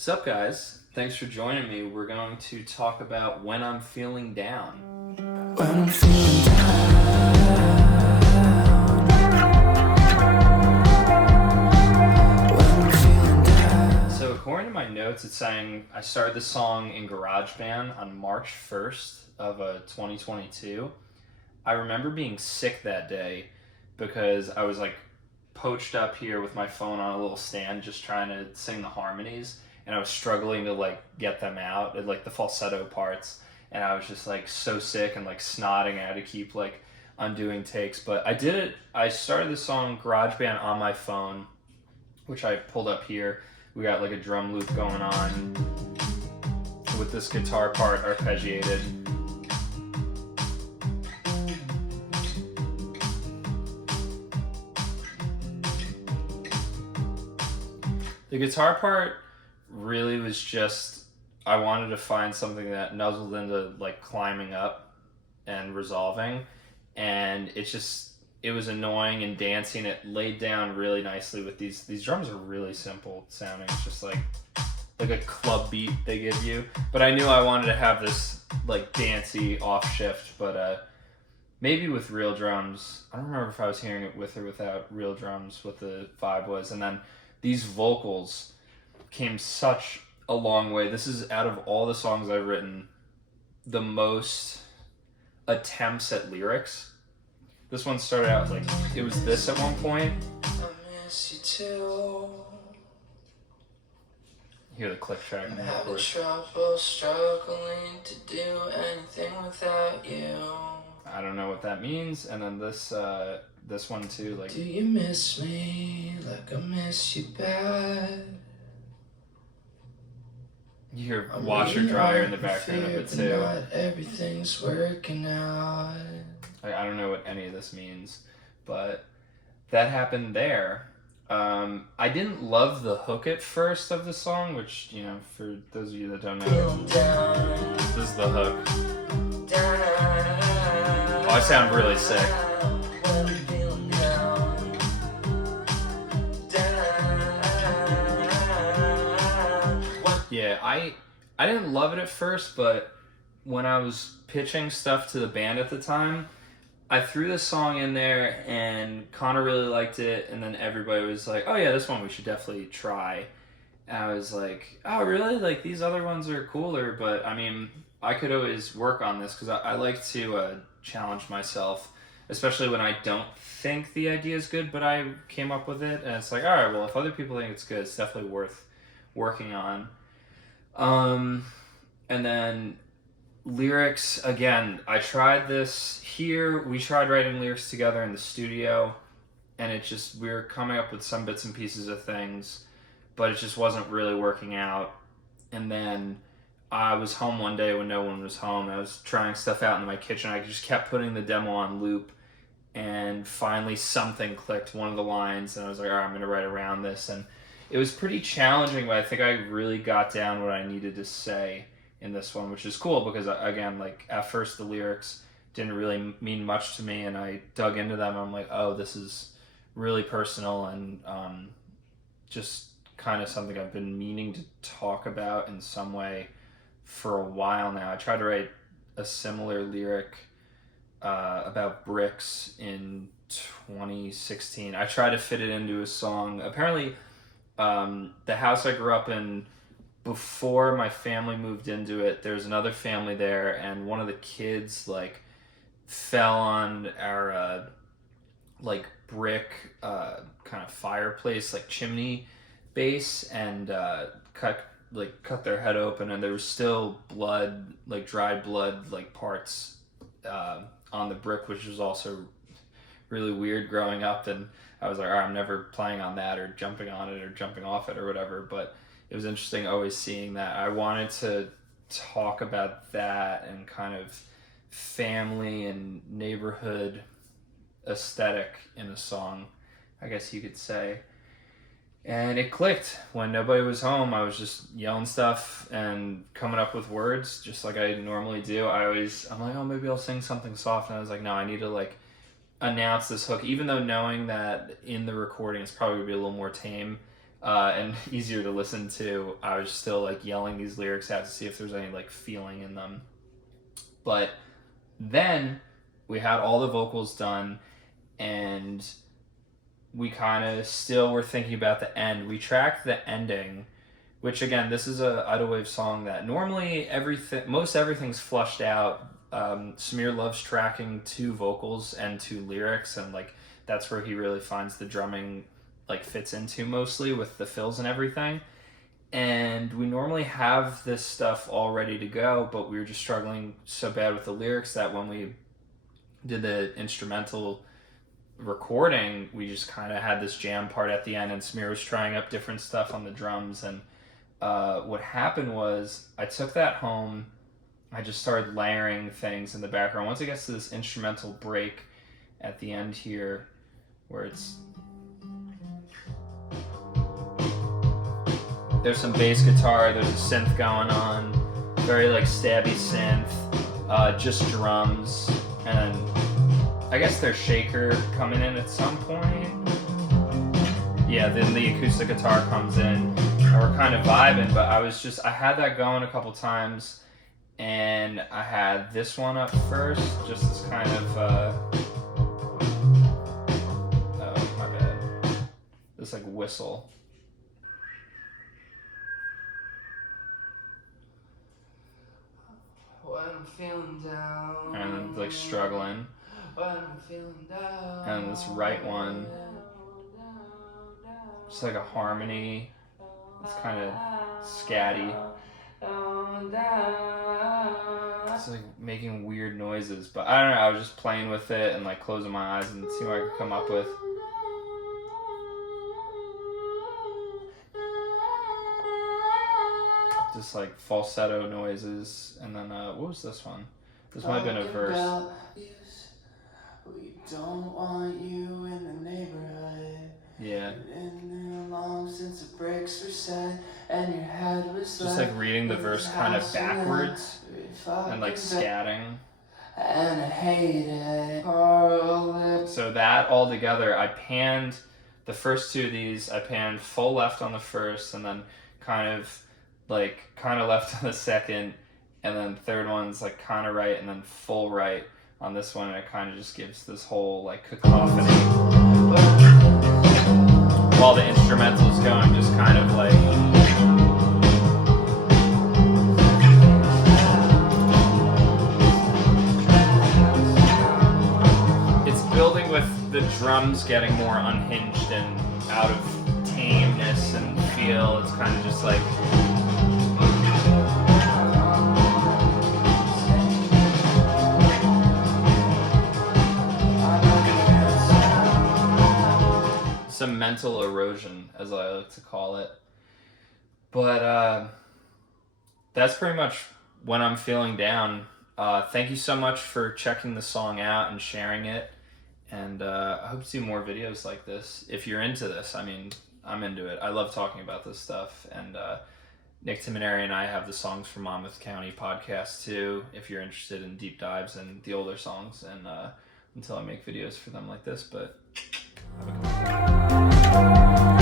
What's up, guys? Thanks for joining me. We're going to talk about when I'm feeling down. When I'm feeling down. When I'm feeling down. So, according to my notes, it's saying I started this song in GarageBand on March 1st of 2022. I remember being sick that day because I was like poached up here with my phone on a little stand just trying to sing the harmonies, and I was struggling to like get them out at like the falsetto parts, and I was just like so sick and like snotting. I had to keep like undoing takes, but I did it. I started the song GarageBand on my phone, which I pulled up here. We got like a drum loop going on with this guitar part arpeggiated. The guitar part really was just, I wanted to find something that nuzzled into like climbing up and resolving, and it was annoying and dancing. It laid down really nicely with these drums are really simple sounding. It's just like a club beat they give you. But I knew I wanted to have this like dancey off shift, but maybe with real drums. I don't remember if I was hearing it with or without real drums, what the vibe was. And then these vocals came such a long way. This is, out of all the songs I've written, the most attempts at lyrics. This one started out like, it was this at one point. I miss you too. Hear the click track in I'm there, of having course. trouble struggling to do anything without you. I don't know what that means. And then this one too, like, Do you miss me like I miss you bad? you hear washer dryer in the background of it too. Not everything's working out. I don't know what any of this means, but that happened there. I didn't love the hook at first of the song, which, you know, for those of you that don't know, Feeling down, this is the hook. down. Oh, I sound really sick. When I'm feeling down, down. Yeah, I didn't love it at first, but when I was pitching stuff to the band at the time, I threw this song in there and Connor really liked it, and then everybody was like, oh yeah, this one we should definitely try. And I was like, oh really? Like, these other ones are cooler, but I mean, I could always work on this because I like to challenge myself, especially when I don't think the idea is good, but I came up with it, and it's like, all right, well, if other people think it's good, it's definitely worth working on. And then lyrics, again, I tried this here. We tried writing lyrics together in the studio, and we were coming up with some bits and pieces of things, but it just wasn't really working out. And then I was home one day when no one was home. I was trying stuff out in my kitchen. I just kept putting the demo on loop, and finally something clicked, one of the lines, and I was like, all right, I'm going to write around this. And it was pretty challenging, but I think I really got down what I needed to say in this one, which is cool because, again, like, at first the lyrics didn't really mean much to me, and I dug into them. I'm like, oh, this is really personal and just kind of something I've been meaning to talk about in some way for a while now. I tried to write a similar lyric about bricks in 2016. I tried to fit it into a song. Apparently, the house I grew up in, before my family moved into it, there was another family there, and one of the kids like fell on our like brick kind of fireplace, like chimney base, and cut their head open, and there was still blood, like dried blood, like parts on the brick, which was also really weird growing up. And I was like, all right, I'm never playing on that or jumping on it or jumping off it or whatever, but it was interesting always seeing that. I wanted to talk about that and kind of family and neighborhood aesthetic in a song, I guess you could say. And it clicked. When nobody was home, I was just yelling stuff and coming up with words just like I normally do. I'm like, oh, maybe I'll sing something soft. And I was like, no, I need to like announce this hook, even though knowing that in the recording it's probably going to be a little more tame. and easier to listen to, I was still like yelling these lyrics out to see if there's any like feeling in them. But then we had all the vocals done, and we kind of still were thinking about the end. We tracked the ending, which again, this is a Idlewave song that normally most everything's flushed out. Samir loves tracking 2 vocals and 2 lyrics, and like that's where he really finds the drumming like fits into mostly with the fills and everything. And we normally have this stuff all ready to go, but we were just struggling so bad with the lyrics that when we did the instrumental recording, we just kind of had this jam part at the end, and Samir was trying up different stuff on the drums. And what happened was I took that home. I just started layering things in the background. Once it gets to this instrumental break at the end here, where there's some bass guitar, there's a synth going on, very like stabby synth, just drums, and I guess there's shaker coming in at some point. Yeah, then the acoustic guitar comes in, and we're kind of vibing, but I had that going a couple times, and I had this one up first, just this kind of, oh, my bad, this like whistle. When I'm feeling down. And like struggling. When I'm feeling down. And this right one, just like a harmony. It's kind of scatty. It's like making weird noises, but I don't know. I was just playing with it and like closing my eyes and seeing what I could come up with. Just like falsetto noises, and then what was this one? This might have been a verse. We don't want you in the neighborhood. Yeah. Been there long since the bricks were set and your head was just like reading the verse kind of backwards and like scatting. And I hate it. So that all together, I panned the first 2 of these. I panned full left on the first, and then kind of left on the second, and then third one's like kind of right, and then full right on this one, and it kind of just gives this whole like cacophony while the instrumental's going, just kind of like it's building with the drums getting more unhinged and out of tameness and feel. It's kind of just like some mental erosion, as I like to call it. But that's pretty much when I'm feeling down. Thank you so much for checking the song out and sharing it. And I hope to do more videos like this. If you're into this, I mean, I'm into it. I love talking about this stuff. And Nick Timoneri and I have the Songs from Monmouth County podcast too, if you're interested in deep dives and the older songs. And until I make videos for them like this, but have a good one.